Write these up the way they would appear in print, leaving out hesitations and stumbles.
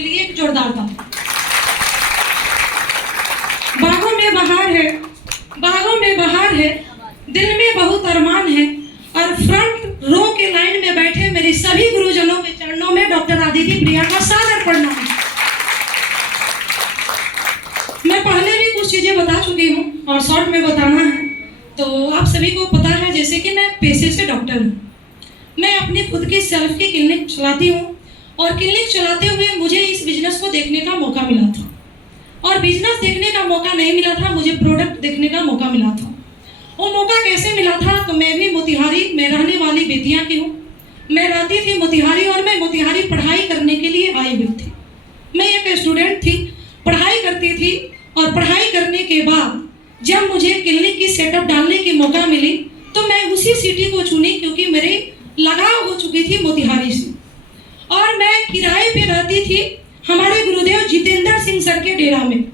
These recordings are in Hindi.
के लिए एक जोरदार था। बागों में बहार है, बागों में बहार है, दिल में बहुत अरमान है, और फ्रंट रो के लाइन में बैठे मेरे सभी गुरुजनों के चरणों में डॉक्टर आदिति प्रिया का सादर प्रणाम। मैं पहले भी कुछ चीजें बता चुकी हूँ और शॉर्ट में बताना है। तो आप सभी को पता है जैसे कि मैं पेशे से डॉक्टर हूँ। मैं अपनी खुद की सेल्फ की क्लिनिक चलाती हूँ और क्लिनिक चलाते हुए मुझे इस बिजनेस को देखने का मौका मिला था। और बिजनेस देखने का मौका नहीं मिला था, मुझे प्रोडक्ट देखने का मौका मिला था। वो मौका कैसे मिला था? तो मैं भी मोतिहारी में रहने वाली बेतिया की हूँ। मैं रहती थी मोतिहारी और मैं मोतिहारी पढ़ाई करने के लिए आई हुई थी। मैं एक स्टूडेंट थी, पढ़ाई करती थी, और पढ़ाई करने के बाद जब मुझे क्लिनिक की सेटअप डालने की मौका मिली तो मैं उसी सिटी को चुनी, क्योंकि मेरे लगाव हो चुकी थी मोतिहारी से। और मैं किराए पे रहती थी हमारे गुरुदेव जितेंद्र सिंह सर के डेरा में।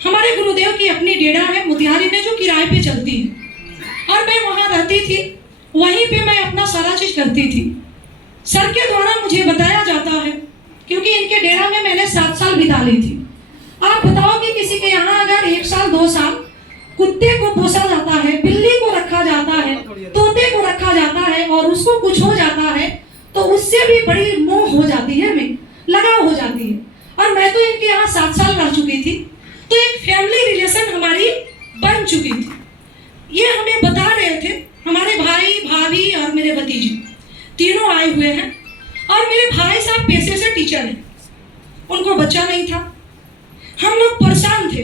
हमारे गुरुदेव की अपनी डेरा है मोतिहारी में जो किराए पे चलती है, और मैं वहाँ रहती थी। वहीं पे मैं अपना सारा चीज करती थी। सर के द्वारा मुझे बताया जाता है, क्योंकि इनके डेरा में मैंने 7 साल बिता ली थी। आप बताओ कि किसी के यहाँ अगर 1 साल 2 साल कुत्ते को पोसा जाता है, बिल्ली को रखा जाता है, तोते को रखा जाता है, और उसको कुछ हो जाता है तो उससे भी बड़ी मोह हो जाती है, में लगाव हो जाती है। और मैं तो इनके यहाँ 7 साल रह चुकी थी, तो एक फैमिली रिलेशन हमारी बन चुकी थी। ये हमें बता रहे थे, हमारे भाई भाभी और मेरे भतीजे तीनों आए हुए हैं। और मेरे भाई साहब पेशे से टीचर हैं, उनको बच्चा नहीं था। हम लोग परेशान थे,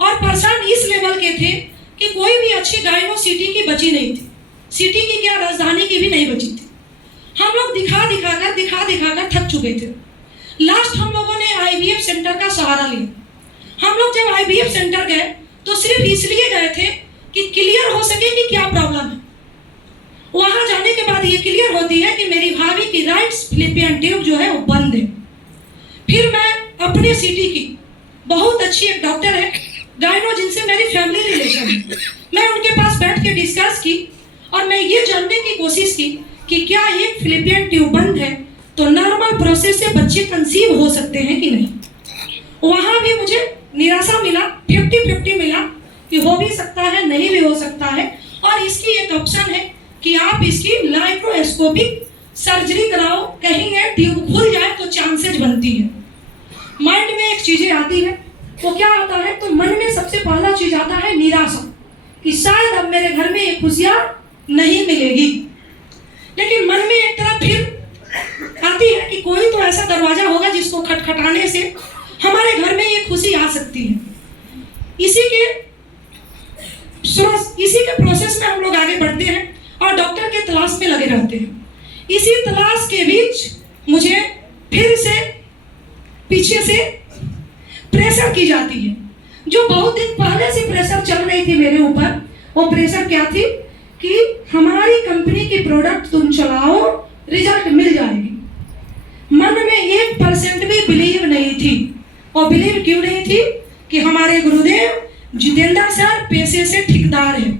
और परेशान इस लेवल के थे कि कोई भी अच्छी गायनो सिटी की बची नहीं थी। सिटी की क्या, राजधानी की भी नहीं बची थी। हम लोग दिखा दिखाकर थक चुके थे। लास्ट हम लोगों ने IVF सेंटर का सहारा लिया। हम लोग जब IVF सेंटर गए तो सिर्फ इसलिए गए थे कि क्लियर हो सके कि क्या प्रॉब्लम है। वहां जाने के बाद ये क्लियर होती है कि मेरी भाभी की राइट फैलोपियन ट्यूब जो है वो बंद है। फिर मैं अपने सिटी की बहुत अच्छी एक डॉक्टर है गायनो, जिनसे मेरी फैमिली रिलेशन है, मैं उनके पास बैठ के डिस्कस की, और मैं ये जानने की कोशिश की कि क्या एक फैलोपियन ट्यूब बंद है तो नॉर्मल प्रोसेस से बच्चे कंसीव हो सकते हैं कि नहीं। वहां भी मुझे निराशा मिला, 50-50 मिला कि हो भी सकता है, नहीं भी हो सकता है। और इसकी एक ऑप्शन है कि आप इसकी लाइप्रोस्कोपिक सर्जरी कराओ, कहीं है ट्यूब खुल जाए तो चांसेस बनती है। माइंड में एक चीजें आती है, वो क्या आता है? तो मन में सबसे पहला चीज आता है निराशा, कि शायद अब मेरे घर में ये खुशियां नहीं मिलेगी। लेकिन मन में एक तरफ फिर आती है कि कोई तो ऐसा दरवाजा होगा जिसको खटखटाने से हमारे घर में ये खुशी आ सकती है। इसी के प्रोसेस में हम लोग आगे बढ़ते हैं और डॉक्टर के तलाश में लगे रहते हैं। इसी तलाश के बीच मुझे फिर से पीछे से प्रेशर की जाती है, जो बहुत दिन पहले से प्रेशर चल रही थी मेरे ऊपर। वो प्रेशर क्या थी कि हमारी कंपनी की प्रोडक्ट तुम चलाओ, रिजल्ट मिल जाएगी। मन में 1% भी बिलीव नहीं थी। और बिलीव क्यों नहीं थी? कि हमारे गुरुदेव जितेंद्र सर पेशे से ठेकेदार है।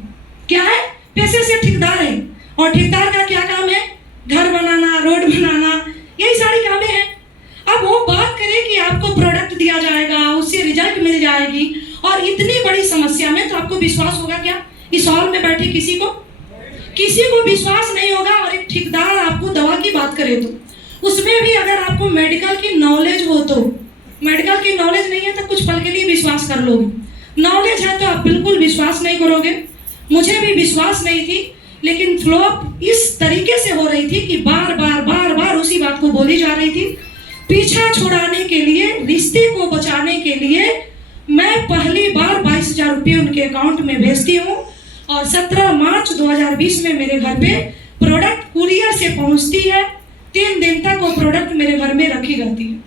क्या है? पेशे से ठेकेदार है। और ठेकेदार का क्या काम है? घर बनाना, रोड बनाना, यही सारी कामें हैं। अब वो बात करें कि आपको प्रोडक्ट दिया जाएगा, उससे रिजल्ट मिल जाएगी, और इतनी बड़ी समस्या में तो आपको विश्वास होगा क्या? इस हॉल में बैठे किसी को विश्वास नहीं होगा। और एक ठेकेदार आपको दवा की बात करे तो उसमें भी अगर आपको मेडिकल की नॉलेज हो, तो मेडिकल की नॉलेज नहीं है तो कुछ पल के लिए विश्वास कर लोगे। नॉलेज है तो आप बिल्कुल विश्वास नहीं करोगे। मुझे भी विश्वास नहीं थी, लेकिन फ्लॉप इस तरीके से हो रही थी कि बार बार उसी बात को बोली जा रही थी। पीछा छुड़ाने के लिए, रिश्ते को बचाने के लिए मैं पहली बार 22,000 रुपये उनके अकाउंट में भेजती हूँ, और 17 मार्च 2020 में मेरे घर पे प्रोडक्ट कुरियर से पहुँचती है। 3 दिन तक वो प्रोडक्ट मेरे घर में रखी रहती है।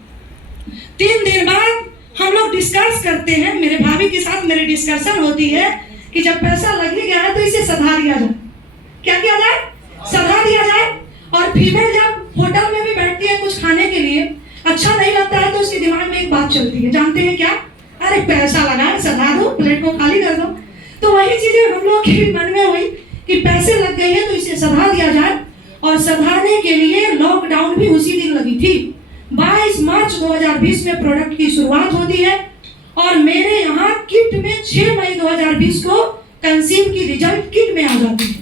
3 दिन बाद हम लोग डिस्कस करते हैं, मेरे भाभी के साथ मेरी डिस्कशन होती है कि जब पैसा लग ही गया है तो इसे सधा दिया जाए। क्या किया जाए? सधा दिया जाए। और फीमेल जब होटल में भी बैठती है कुछ खाने के लिए, अच्छा नहीं लगता है तो उसके दिमाग में एक बात चलती है, जानते हैं क्या? अरे पैसा लगा है, सधा दो, प्लेट को खाली कर दो। तो वही चीजें हम लोग के मन में हुई कि पैसे लग गए हैं तो इसे सधा दिया जाए। और सधाने के लिए लॉकडाउन भी उसी दिन लगी थी 22 मार्च 2020 में प्रोडक्ट की शुरुआत होती है और मेरे यहाँ किट में 6 मई 2020 को कंसीव की रिजल्ट किट में आ जाती है।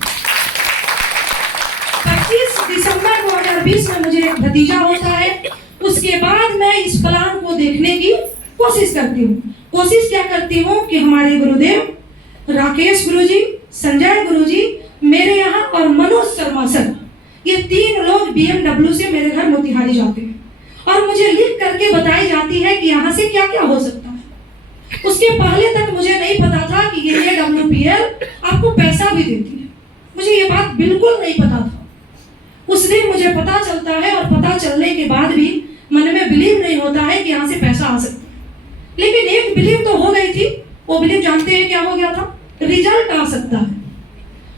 25 दिसंबर 2020 में मुझे एक भतीजा होता है। उसके बाद मैं इस प्लान को देखने की कोशिश करती हूँ। कोशिश क्या करती हूँ कि हमारे गुरुदेव राकेश गुरुजी, संजय गुरुजी मेरे यहाँ और मनोज शर्मा सर, ये 3 लोग BMW से मेरे घर मोतिहारी जाते हैं और मुझे लिख करके बताई जाती है कि यहाँ से क्या क्या हो सकता है। उसके पहले तक मुझे नहीं पता था कि ये WPL आपको पैसा भी देती है। मुझे ये बात बिल्कुल नहीं पता था। उस दिन मुझे पता चलता है और पता चलने के बाद भी मन में बिलीव नहीं होता है कि यहाँ से पैसा आ सकता है। लेकिन एक बिलीव तो हो गई थी। वो बिलीव जानते हैं क्या हो गया था? रिजल्ट आ सकता है।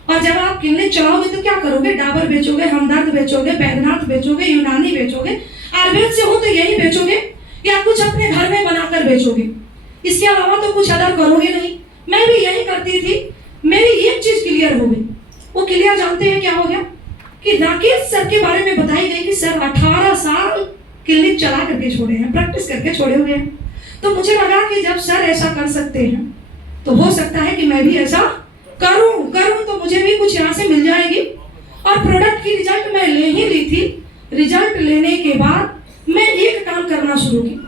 और जब आप क्लिनिक चलाओगे तो क्या करोगे? डाबर बेचोगे, हमदर्द बेचोगे, बैद्यनाथ बेचोगे, यूनानी बेचोगे, आयुर्वेद से हो तो यही बेचोगे या कुछ अपने घर में बनाकर बेचोगे। इसके अलावा तो कुछ अदर करोगे नहीं। मैं भी यही करती थी। मेरी एक चीज क्लियर हो गई। वो क्लियर जानते हैं क्या हो गया? कि राकेश सर के बारे में बताई गई कि सर 18 साल क्लिनिक चला करके छोड़े हैं, प्रैक्टिस करके छोड़े हुए हैं। तो मुझे लगा कि जब सर ऐसा कर सकते हैं तो हो सकता है कि मैं भी ऐसा करूं तो मुझे भी कुछ यहाँ से मिल जाएगी। और प्रोडक्ट की रिजल्ट मैं ले ही ली थी। रिजल्ट लेने के बाद मैं एक काम करना शुरू की।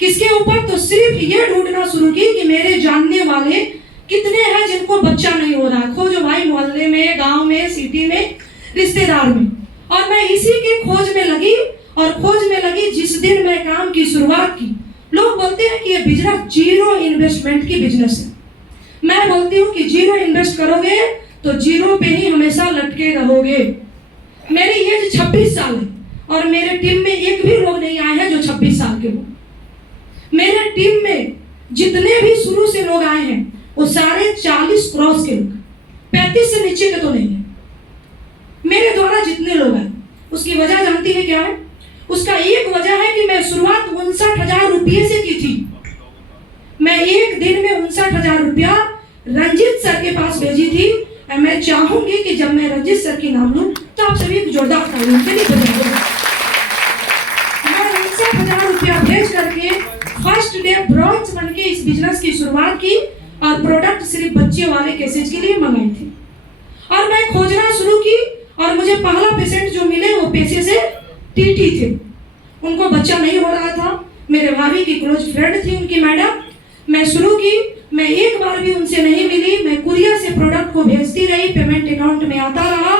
किसके ऊपर? तो सिर्फ ये ढूंढना शुरू की कि मेरे जानने वाले कितने हैं जिनको बच्चा नहीं हो रहा है। खोजो भाई, मोहल्ले में, गांव में, सिटी में, रिश्तेदार में। और मैं इसी के खोज में लगी और खोज में लगी। जिस दिन मैं काम की शुरुआत की, लोग बोलते हैं कि ये बिजनेस जीरो इन्वेस्टमेंट की बिजनेस है। मैं बोलती हूँ कि जीरो इन्वेस्ट करोगे तो जीरो पे ही हमेशा लटके रहोगे। मेरी एज 26 साल है और मेरे टीम में एक भी लोग नहीं आए हैं जो 26 साल के हो। मेरे टीम में जितने भी शुरू से लोग आए हैं वो सारे 40 क्रॉस के लोग, 35 से नीचे के तो नहीं है। मेरे द्वारा जितने लोग आए, उसकी वजह जानती है क्या है? उसका एक वजह है कि मैं शुरुआत 59,000 रुपये से की थी। मैं एक दिन में 59,000 रुपया रंजीत सर के पास भेजी थी। और मैं चाहूंगी कि जब मैं रंजीत सर की नाम लूं तो आप सभी जोरदार तालियों से नहीं बजाएंगे। मैं 59,000 रुपया भेज करके फर्स्ट डे ब्रॉन्ज बन के इस बिजनेस की शुरुआत की और प्रोडक्ट सिर्फ बच्चे वाले केसेज के लिए मंगाई थी। और मैं खोजना शुरू की और मुझे पहला पेशेंट जो मिले वो पेशे से टीटी थे। उनको बच्चा नहीं हो रहा था। मेरे भाभी की क्लोज फ्रेंड थी उनकी मैडम। मैं शुरू की, मैं एक बार भी उनसे नहीं मिली। मैं कुरियर से प्रोडक्ट को भेजती रही, पेमेंट अकाउंट में आता रहा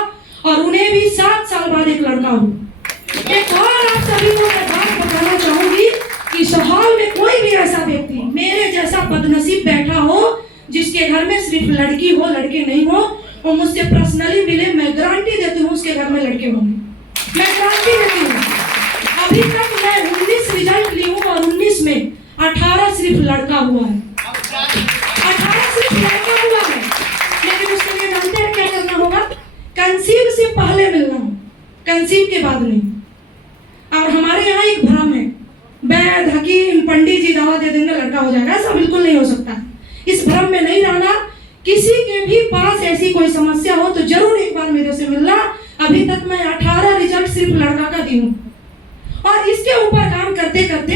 और उन्हें भी 7 साल बाद एक लड़का हुआ। एक और आप सभी को मैं बात बताना चाहूंगी कि सोहाल में कोई भी ऐसा व्यक्ति मेरे जैसा बदनसीब बैठा हो जिसके घर में सिर्फ लड़की हो, लड़के नहीं हो, वो मुझसे पर्सनली मिले। मैं गारंटी देती हूँ उसके घर में लड़के होंगे। मैं गारंटी देती हूँ। अभी तक मैं 19 रिजल्ट ली हूँ और 19 में 18 सिर्फ लड़का हुआ है। 18 सिर्फ लड़का हुआ है। लेकिन उसके लिए जानते हैं क्या करना होगा? कंसीव से पहले मिलना हो, कंसीव के बाद नहीं। और हमारे यहाँ एक भ्रम है, वैद्य, हकीम, पंडित जी दवा दे देंगे लड़का हो जाएगा। ऐसा बिल्कुल नहीं हो सकता। इस भ्रम में नहीं रहना। किसी के भी पास ऐसी कोई समस्या हो तो जरूर एक बार मेरे से मिलना। अभी तक मैं 18 रिजल्ट सिर्फ लड़का का दी हूँ। और इसके ऊपर काम करते करते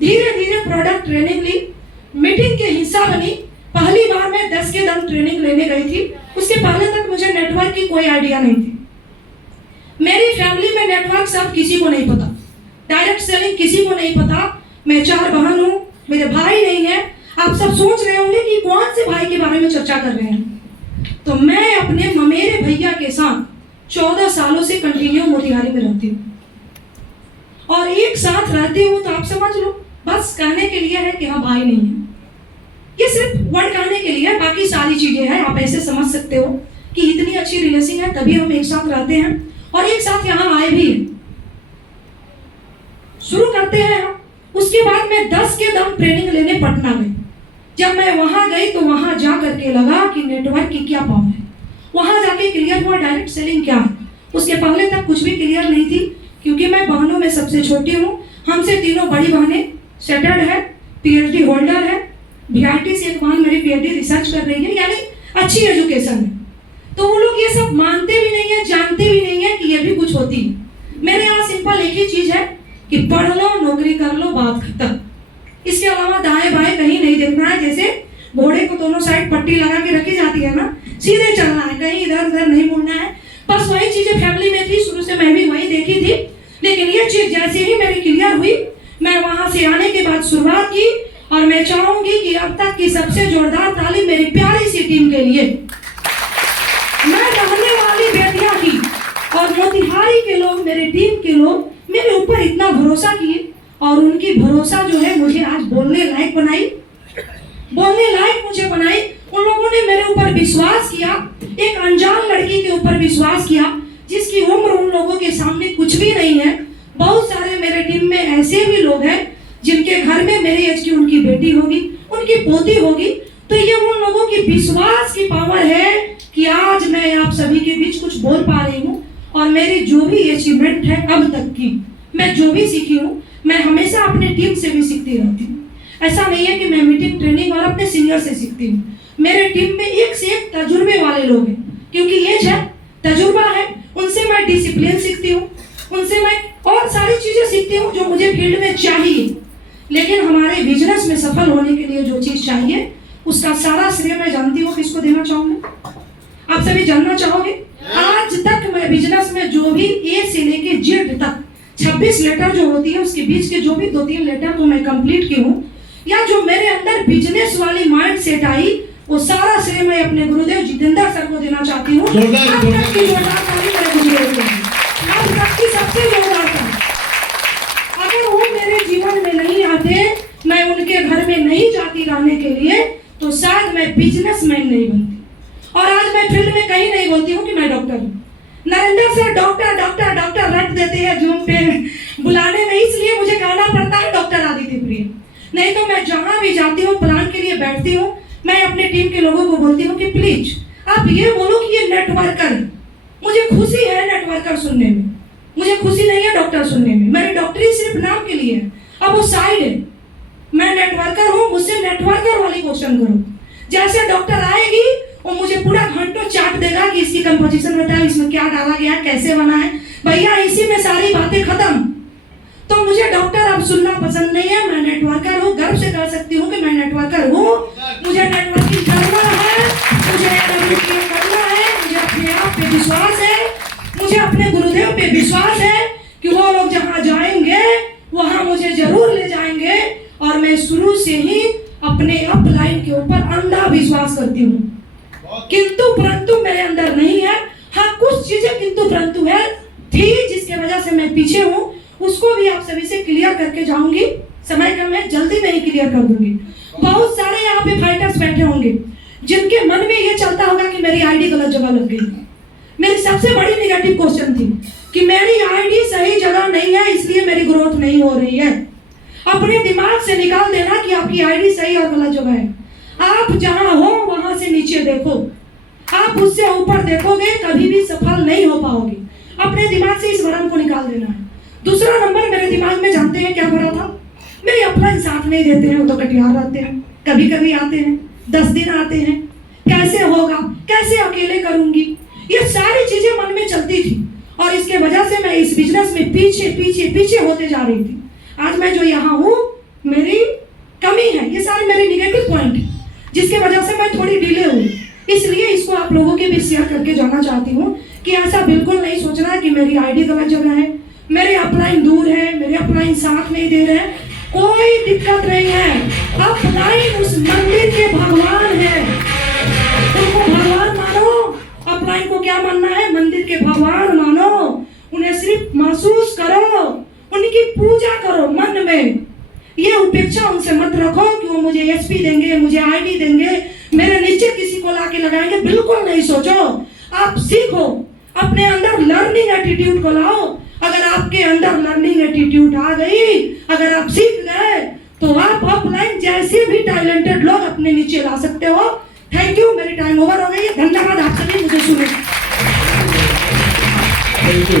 धीरे धीरे प्रोडक्ट ट्रेनिंग ली, मीटिंग के हिस्सा बनी। पहली बार मैं 10 के दम ट्रेनिंग लेने गई थी। उसके पहले तक मुझे नेटवर्क की कोई आइडिया नहीं थी। मेरी फैमिली में नेटवर्क सब किसी को नहीं पता, डायरेक्ट सेलिंग किसी को नहीं पता। मैं 4 बहन हूँ, मेरे भाई नहीं है। आप सब सोच रहे होंगे कि कौन से भाई के बारे में चर्चा कर रहे हैं। तो मैं अपने ममेरे भैया के साथ 14 सालों से कंटिन्यू मोतिहारी में रहती हूँ और एक साथ रहती हूँ। तो आप समझ लो, बस कहने के लिए है कि हाँ भाई नहीं है। ये सिर्फ वर्ड कहने के लिए है, बाकी सारी चीजें हैं। आप ऐसे समझ सकते हो कि इतनी अच्छी रिलेशन है तभी हम एक साथ रहते हैं और एक साथ यहाँ आए भी हैं। शुरू करते हैं हम। उसके बाद मैं 10 के दम ट्रेनिंग लेने पटना गई। जब मैं वहां गई तो वहां जा करके लगा कि नेटवर्क की क्या पावर है। वहां जाके क्लियर हुआ डायरेक्ट सेलिंग क्या है। उसके पहले तक कुछ भी क्लियर नहीं थी क्योंकि मैं बहनों में सबसे छोटी हूँ। हमसे तीनों बड़ी बहनें सेटल्ड है, पीएचडी होल्डर है। बीआईटी से एक बहन मेरी पीएचडी रिसर्च कर रही है, यानी अच्छी एजुकेशन है। तो वो लोग ये सब मानते भी नहीं है, जानते भी नहीं है कि ये भी कुछ होती है। मेरे यहाँ सिंपल एक ही चीज है कि पढ़ लो, नौकरी कर लो, बात खत्म। इसके अलावा दाएं बाएं कहीं नहीं देखना है। जैसे घोड़े को दोनों साइड पट्टी लगा के रखी जाती है ना, सीधे चलना है, कहीं इधर उधर नहीं मुड़ना है। बस वही चीजें फैमिली में थी, शुरू से मैं भी वही देखी थी। लेकिन ये चीज जैसे ही मेरी क्लियर हुई, मैं वहां से आने के बाद शुरुआत की। और मैं चाहूंगी कि अब तक की सबसे जोरदार ताली मेरी प्यारी सी टीम के लिए, मैं रहने वाली बेटियां की और मोतिहारी के लोग, मेरे टीम के लोग मेरे ऊपर इतना भरोसा किए और उनकी भरोसा जो है मुझे आज बोलने लायक मुझे बनाई। उन लोगों ने मेरे ऊपर विश्वास किया, एक अनजान लड़की के ऊपर विश्वास किया जिसकी उम्र उन लोगों के सामने कुछ भी नहीं है। बहुत सारे मेरे टीम में ऐसे भी लोग हैं जिनके घर में मेरी एज की उनकी बेटी होगी, उनकी पोती होगी। तो ये उन लोगों की विश्वास की पावर है कि आज मैं आप सभी के बीच कुछ बोल पा रही हूँ। और मेरी जो भी अचीवमेंट है अब तक की, मैं जो भी सीखी हूँ, मैं हमेशा अपने टीम से भी सीखती रहती हूँ। ऐसा नहीं है कि मैं मीटिंग, ट्रेनिंग और अपने सीनियर से सीखती हूँ। मेरे टीम में एक से एक तजुर्बे वाले लोग हैं, क्योंकि एज है, तजुर्बा है। उनसे मैं डिसिप्लिन सीखती हूँ, उनसे मैं और सारी चीजें सीखती हूँ जो मुझे फील्ड में चाहिए। लेकिन हमारे बिजनेस में सफल होने के लिए जो चीज चाहिए, उसका सारा श्रेय मैं जानती हूँ किसको देना चाहूंगी। आप सभी जानना चाहोगे? आज तक मैं बिजनेस में जो भी ए से लेके जेड तक 26 लेटर जो होती है, उसके बीच के जो भी 2-3 लेटर को मैं कंप्लीट की हूँ, या जो मेरे अंदर बिजनेस वाली माइंड सेट आई, वो सारा श्रेय मैं अपने गुरुदेव जितेंद्र सर को देना चाहती हूँ। सबसे जोरदार ताली। अगर वो मेरे जीवन में नहीं आते, मैं उनके घर में नहीं जाती रहने के लिए, तो शायद मैं बिजनेसमैन नहीं बनती। और आज मैं फील्ड में कहीं नहीं बोलती हूँ कि मैं डॉक्टर हूँ। Narendra sir doctor doctor doctor रट देते हैं जूम पे बुलाने में, इसलिए मुझे कहना पड़ता है डॉक्टर आदित्य प्रिय। नहीं तो मैं जहाँ भी जाती हूँ, प्लान के लिए बैठती हूँ, मैं अपने टीम के लोगों को बोलती हूँ कि प्लीज आप ये बोलो कि ये नेटवर्कर। मुझे खुशी है नेटवर्कर सुनने में, मुझे खुशी नहीं है डॉक्टर सुनने में। मेरी डॉक्टरी सिर्फ नाम के लिए है, अब वो साइड है। मैं नेटवर्कर हूँ, मुझसे नेटवर्कर वाली क्वेश्चन करो। जैसे डॉक्टर आएगी वो मुझे पूरा घंटों चाट देगा कि इसकी कंपोजिशन बताओ, इसमें क्या डाला गया, कैसे बना है, भैया इसी में सारी बातें खत्म। तो मुझे डॉक्टर अब सुनना पसंद नहीं है। मैं नेटवर्कर हूँ, गर्व से कह सकती हूँ कि मैं नेटवर्कर हूँ। मुझे नेटवर्किंग करना है, मुझे करना है, मुझे अपने आप पे विश्वास है, मुझे अपने गुरुदेव पे विश्वास है कि वो लोग जहाँ जाएंगे वहाँ मुझे जरूर ले जाएंगे। और मैं शुरू से ही अपने अपलाइन के ऊपर अंधा विश्वास करती हूँ। किंतु परंतु मेरे अंदर नहीं है। हाँ, कुछ चीजें किंतु परंतु है थी जिसके वजह से मैं पीछे हूँ, उसको भी आप सभी से क्लियर करके जाऊंगी। समय कम है, जल्दी में ही क्लियर कर दूंगी। बहुत सारे यहाँ पे फाइटर्स बैठे होंगे जिनके मन में ये चलता होगा कि मेरी आईडी गलत जगह लग गई। मेरी सबसे बड़ी नेगेटिव क्वेश्चन थी कि मेरी आईडी सही जगह नहीं है, इसलिए मेरी ग्रोथ नहीं हो रही है। अपने दिमाग से निकाल देना कि आपकी आईडी सही और गलत जगह है। आप जहां हो वहां से नीचे देखो, आप उससे ऊपर देखोगे कभी भी सफल नहीं हो पाओगे। अपने दिमाग से इस भ्रम को निकाल देना है। दूसरा नंबर मेरे दिमाग में जानते हैं क्या भरा था? मेरे अपना साथ नहीं देते हैं, वो तो कटिहार रहते हैं, कभी कभी आते हैं, 10 दिन आते हैं, कैसे होगा, कैसे अकेले करूंगी, ये सारी चीजें मन में चलती थी। और इसके वजह से मैं इस बिजनेस में पीछे पीछे पीछे होते जा रही थी। आज मैं जो यहाँ हूँ, मेरी कमी है, ये सारे मेरे निगेटिव पॉइंट है, जिसके वजह से मैं थोड़ी डिले हुई। इसलिए इसको आप लोगों के बीच शेयर करके जाना चाहती हूँ कि ऐसा बिल्कुल नहीं सोचना कि मेरी आईडी गलत जगह है, मेरे अपलाइन दूर है, मेरे अपलाइन साथ नहीं दे रहे हैं। कोई दिक्कत नहीं है। अपलाइन उस मंदिर के भगवान है, उनको भगवान मानो। अपलाइन को क्या मानना है? मंदिर के भगवान मानो। उन्हें सिर्फ महसूस करो, उनकी पूजा करो मन में। ये उपेक्षा उनसे मत रखो कि वो मुझे एसपी देंगे, मुझे आईडी देंगे, मेरे नीचे किसी को लाके लगाएंगे, बिल्कुल नहीं सोचो। आप सीखो, अपने अंदर लर्निंग एटीट्यूड को लाओ। अगर आपके अंदर लर्निंग एटीट्यूड आ गई, अगर आप सीख गए, तो आप अपलाइन जैसे भी टैलेंटेड लोग अपने नीचे ला सकते हो। थैंक यू, मेरी टाइम ओवर हो गई है। धन्यवाद आप सभी मुझे सुने। Thank you.